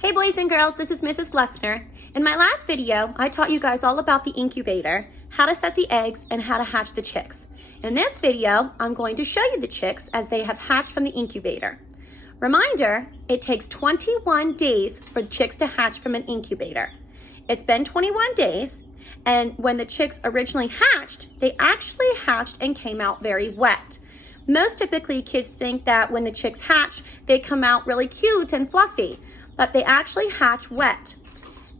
Hey boys and girls, this is Mrs. Glessner. In my last video, I taught you guys all about the incubator, how to set the eggs, and how to hatch the chicks. In this video, I'm going to show you the chicks as they have hatched from the incubator. Reminder, it takes 21 days for the chicks to hatch from an incubator. It's been 21 days, and when the chicks originally hatched, they actually hatched and came out very wet. Most typically, kids think that when the chicks hatch, they come out really cute and fluffy, but they actually hatch wet.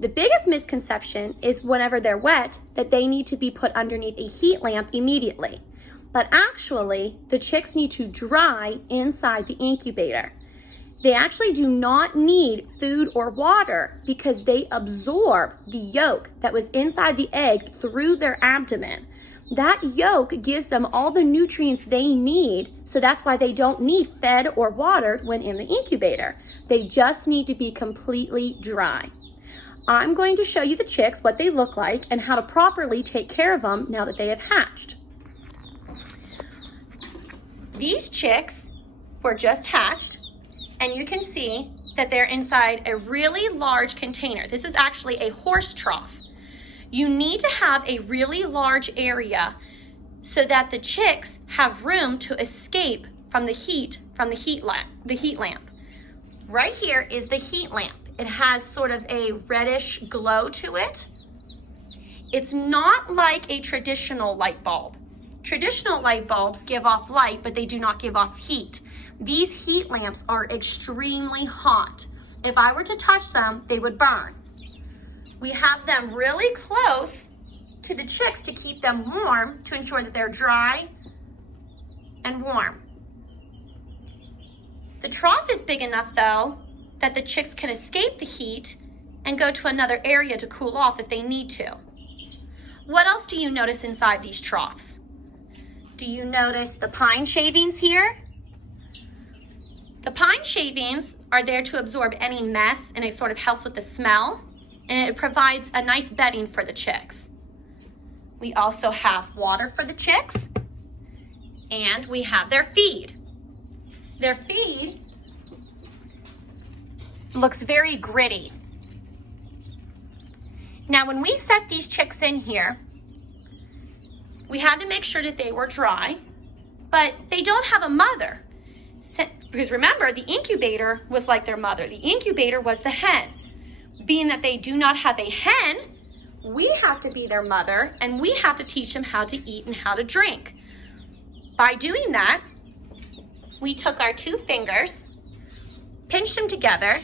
The biggest misconception is whenever they're wet, that they need to be put underneath a heat lamp immediately. But actually, the chicks need to dry inside the incubator. They actually do not need food or water because they absorb the yolk that was inside the egg through their abdomen. That yolk gives them all the nutrients they need, so that's why they don't need fed or watered when in the incubator. They just need to be completely dry. I'm going to show you the chicks, what they look like, and how to properly take care of them now that they have hatched. These chicks were just hatched, and you can see that they're inside a really large container. This is actually a horse trough. You need to have a really large area so that the chicks have room to escape from the heat lamp. Right here is the heat lamp. It has sort of a reddish glow to it. It's not like a traditional light bulb. Traditional light bulbs give off light, but they do not give off heat. These heat lamps are extremely hot. If I were to touch them, they would burn. We have them really close to the chicks to keep them warm, to ensure that they're dry and warm. The trough is big enough though that the chicks can escape the heat and go to another area to cool off if they need to. What else do you notice inside these troughs? Do you notice the pine shavings here? The pine shavings are there to absorb any mess, and it sort of helps with the smell, and it provides a nice bedding for the chicks. We also have water for the chicks, and we have their feed. Their feed looks very gritty. Now, when we set these chicks in here, we had to make sure that they were dry, but they don't have a mother. Because remember, the incubator was like their mother. The incubator was the hen. Being that they do not have a hen, we have to be their mother, and we have to teach them how to eat and how to drink. By doing that, we took our 2 fingers, pinched them together,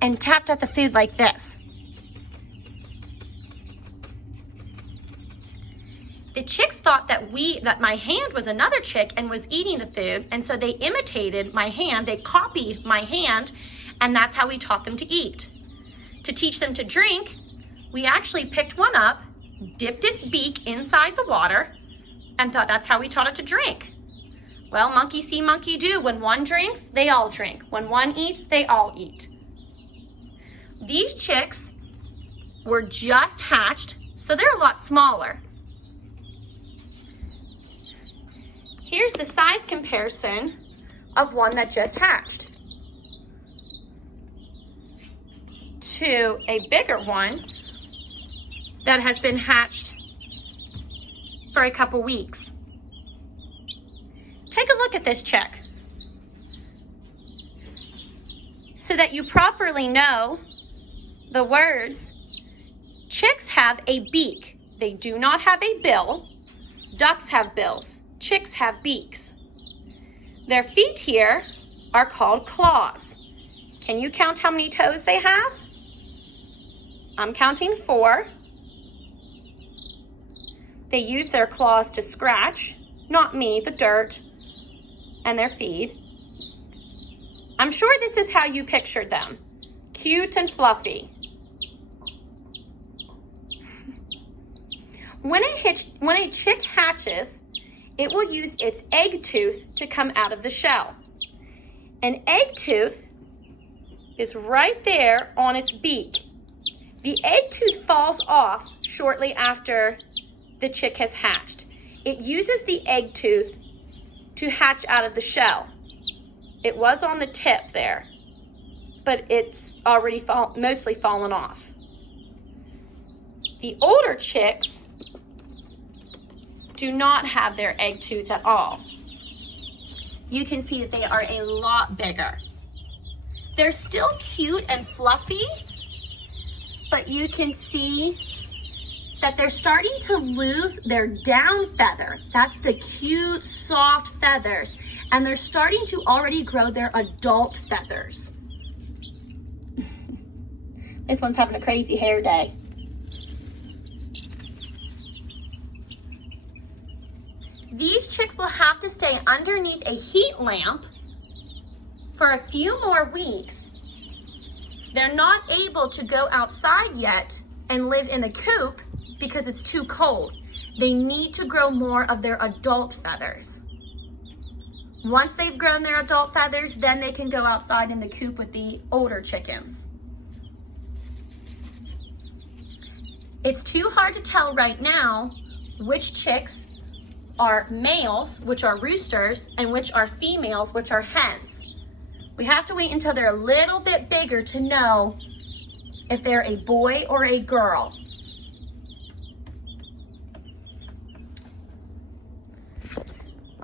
and tapped at the food like this. The chicks thought that my hand was another chick and was eating the food, and so they imitated my hand. They copied my hand, and that's how we taught them to eat. To teach them to drink, we actually picked one up, dipped its beak inside the water, and thought that's how we taught it to drink. Well, monkey see, monkey do. When one drinks, they all drink. When one eats, they all eat. These chicks were just hatched, so they're a lot smaller. Here's the size comparison of one that just hatched to a bigger one that has been hatched for a couple weeks. Take a look at this chick so that you properly know the words. Chicks have a beak. They do not have a bill. Ducks have bills. Chicks have beaks. Their feet here are called claws. Can you count how many toes they have? I'm counting 4. They use their claws to scratch, not me, the dirt, and their feed. I'm sure this is how you pictured them. Cute and fluffy. When a chick hatches, it will use its egg tooth to come out of the shell. An egg tooth is right there on its beak. The egg tooth falls off shortly after the chick has hatched. It uses the egg tooth to hatch out of the shell. It was on the tip there. but it's already mostly fallen off. The older chicks do not have their egg tooth at all. You can see that they are a lot bigger. They're still cute and fluffy, but you can see that they're starting to lose their down feather. That's the cute, soft feathers. And they're starting to already grow their adult feathers. This one's having a crazy hair day. These chicks will have to stay underneath a heat lamp for a few more weeks. They're not able to go outside yet and live in a coop because it's too cold. They need to grow more of their adult feathers. Once they've grown their adult feathers, then they can go outside in the coop with the older chickens. It's too hard to tell right now which chicks are males, which are roosters, and which are females, which are hens. We have to wait until they're a little bit bigger to know if they're a boy or a girl.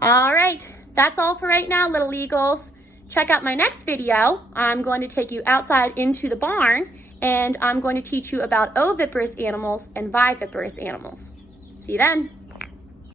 All right, that's all for right now, little eagles. Check out my next video. I'm going to take you outside into the barn, and I'm going to teach you about oviparous animals and viviparous animals. See you then.